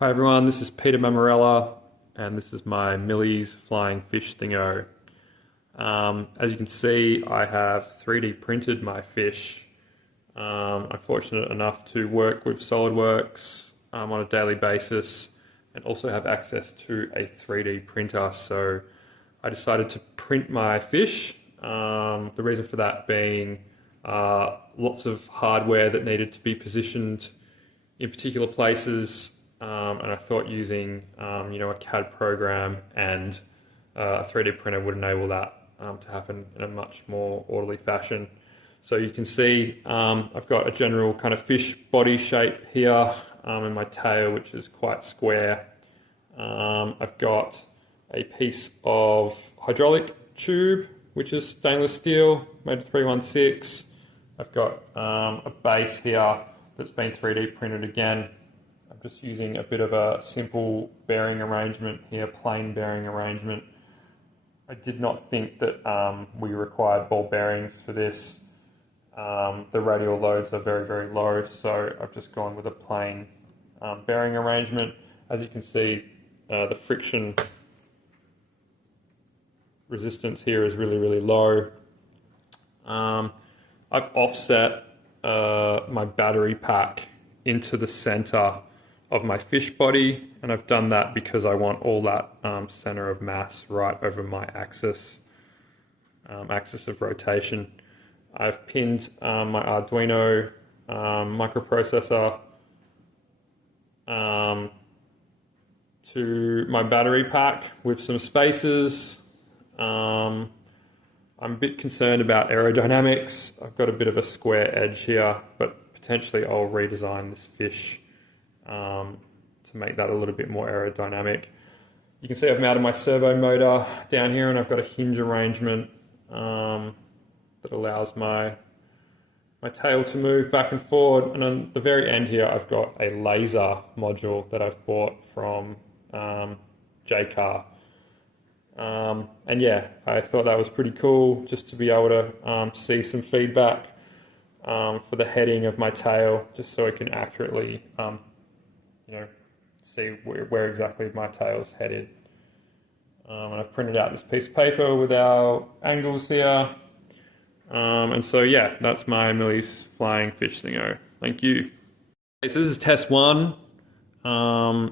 Hi everyone, this is Peter Mamarella and this is my Millie's Flying Fish Thingo. As you can see, I have 3D printed my fish. I'm fortunate enough to work with SolidWorks on a daily basis and also have access to a 3D printer. So I decided to print my fish. The reason for that being lots of hardware that needed to be positioned in particular places. And I thought using, a CAD program and a 3D printer would enable that to happen in a much more orderly fashion. So you can see I've got a general kind of fish body shape here in my tail, which is quite square. I've got a piece of hydraulic tube, which is stainless steel, made of 316. I've got a base here that's been 3D printed again. I'm just using a bit of a simple bearing arrangement here, plain bearing arrangement. I did not think that we required ball bearings for this. The radial loads are very, very low, so I've just gone with a plain bearing arrangement. As you can see, the friction resistance here is really, really low. I've offset my battery pack into the center of my fish body, and I've done that because I want all that center of mass right over my axis of rotation. I've pinned my Arduino microprocessor to my battery pack with some spacers. I'm a bit concerned about aerodynamics. I've got a bit of a square edge here, but potentially I'll redesign this fish to make that a little bit more aerodynamic. You can see I've mounted my servo motor down here, and I've got a hinge arrangement that allows my tail to move back and forward. And on the very end here, I've got a laser module that I've bought from JCar. And yeah, I thought that was pretty cool just to be able to see some feedback for the heading of my tail, just so I can accurately see where exactly my tail's headed. And I've printed out this piece of paper with our angles here. And so yeah, that's my Millie's Flying Fish Thingo. Thank you. Okay, so this is test one.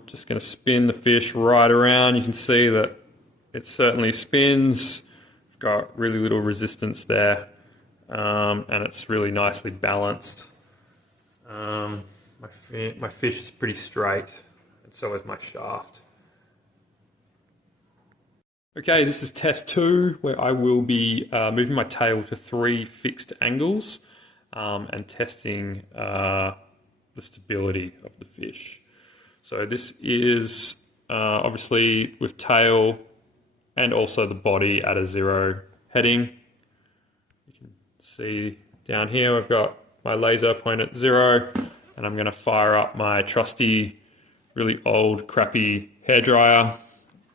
Just going to spin the fish right around. You can see that it certainly spins. I've got really little resistance there, and it's really nicely balanced. My fish is pretty straight, and so is my shaft. Okay, this is test two, where I will be moving my tail to 3 fixed angles and testing the stability of the fish. So this is obviously with tail and also the body at a 0 heading. You can see down here I've got my laser point at 0, and I'm going to fire up my trusty, really old, crappy hairdryer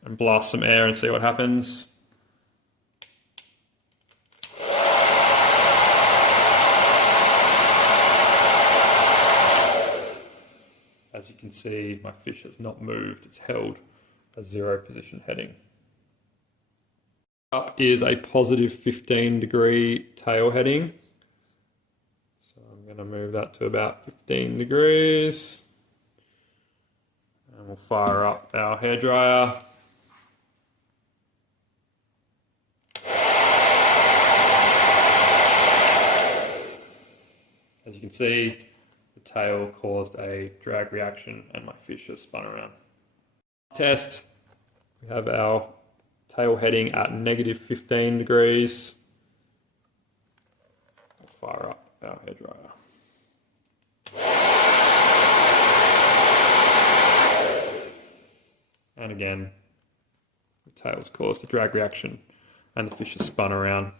and blast some air and see what happens. As you can see, my fish has not moved, it's held a 0 position heading. Up is a positive 15-degree tail heading. So I'm going to move that to about 15 degrees. And we'll fire up our hairdryer. As you can see, the tail caused a drag reaction and my fish has spun around. Test, we have our tail heading at negative 15 degrees. I'll fire up our hairdryer. And again, the tail's caused a drag reaction and the fish has spun around.